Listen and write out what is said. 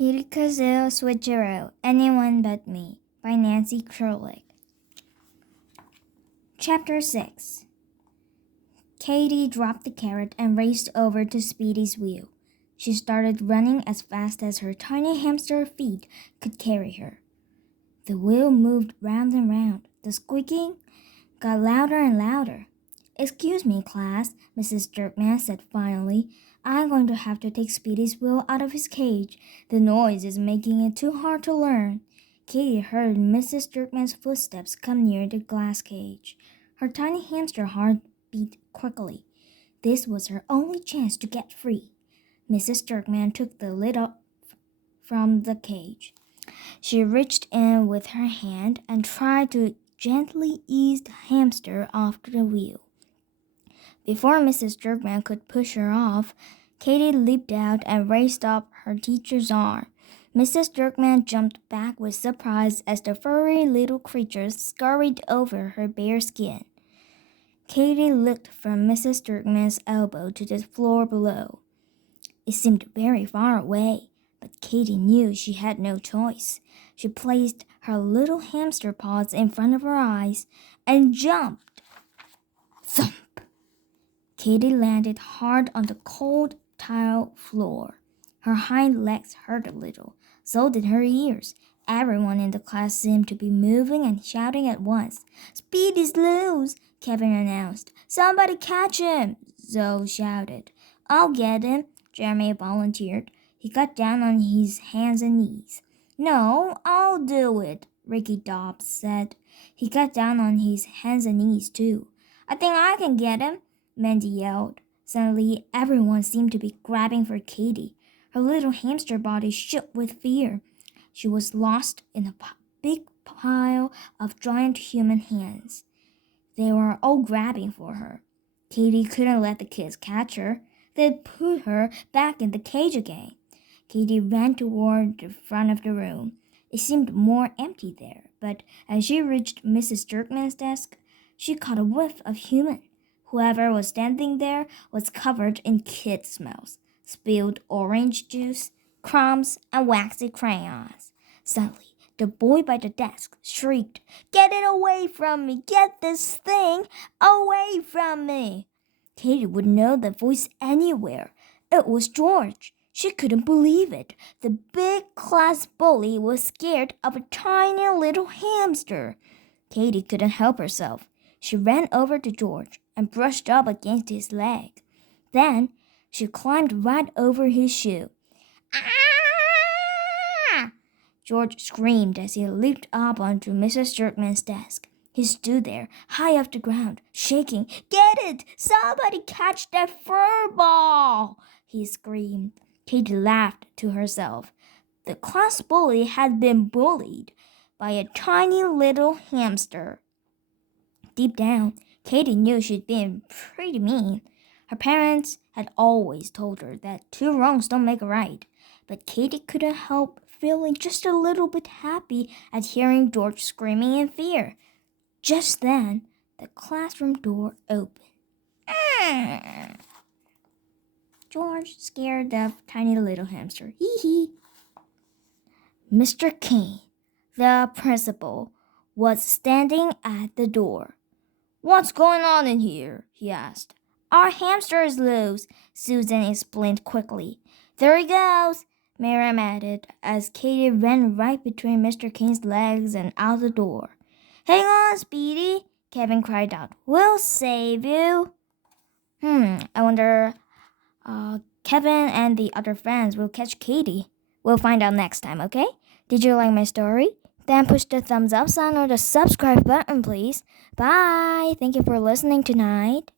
Kazoo, switcheroo, Anyone But Me by Nancy Krolik. Chapter 6. Katie dropped the carrot and raced over to Speedy's wheel. She started running as fast as her tiny hamster feet could carry her. The wheel moved round and round. The squeaking got louder and louder. "Excuse me, class," Mrs. Jerkman said finally. "I'm going to have to take Speedy's wheel out of his cage. The noise is making it too hard to learn." Katie heard Mrs. Jerkman's footsteps come near the glass cage. Her tiny hamster heart beat quickly. This was her only chance to get free. Mrs. Jerkman took the lid off from the cage. She reached in with her hand and tried to gently ease the hamster off the wheel. Before Mrs. Jerkman could push her off, Katie leaped out and raced up her teacher's arm. Mrs. Jerkman jumped back with surprise as the furry little creature scurried over her bare skin. Katie looked from Mrs. Jerkman's elbow to the floor below. It seemed very far away, but Katie knew she had no choice. She placed her little hamster paws in front of her eyes and jumped. Thump! Katie landed hard on the cold tile floor. Her hind legs hurt a little, so did her ears. Everyone in the class seemed to be moving and shouting at once. "Speedy's loose," Kevin announced. "Somebody catch him," Zoe shouted. "I'll get him," Jeremy volunteered. He got down on his hands and knees. "No, I'll do it," Ricky Dobbs said. He got down on his hands and knees too. "I think I can get him," Mandy yelled. Suddenly, everyone seemed to be grabbing for Katie. Her little hamster body shook with fear. She was lost in a big pile of giant human hands. They were all grabbing for her. Katie couldn't let the kids catch her. They'd put her back in the cage again. Katie ran toward the front of the room. It seemed more empty there, but as she reached Mrs. Jerkman's desk, she caught a whiff of human. Whoever was standing there was covered in kid smells, spilled orange juice, crumbs, and waxy crayons. Suddenly, the boy by the desk shrieked, "Get it away from me! Get this thing away from me!" Katie would know the voice anywhere. It was George. She couldn't believe it. The big class bully was scared of a tiny little hamster. Katie couldn't help herself. She ran over to George and brushed up against his leg. Then she climbed right over his shoe. "Ah!" George screamed as he leaped up onto Mrs. Jerkman's desk. He stood there, high off the ground, shaking. "Get it! Somebody catch that fur ball!" he screamed. Katie laughed to herself. The class bully had been bullied by a tiny little hamster. Deep down, Katie knew she'd been pretty mean. Her parents had always told her that two wrongs don't make a right. But Katie couldn't help feeling just a little bit happy at hearing George screaming in fear. Just then, the classroom door opened. George scared the tiny little hamster. Hee hee. Mr. King, the principal, was standing at the door. "What's going on in here?" he asked. "Our hamster is loose," Susan explained quickly. "There he goes," Miriam added, as Katie ran right between Mr. King's legs and out the door. "Hang on, Speedy," Kevin cried out. "We'll save you." I wonder Kevin and the other friends will catch Katie. We'll find out next time, okay? Did you like my story? Then push the thumbs up sign or the subscribe button, please. Bye. Thank you for listening tonight.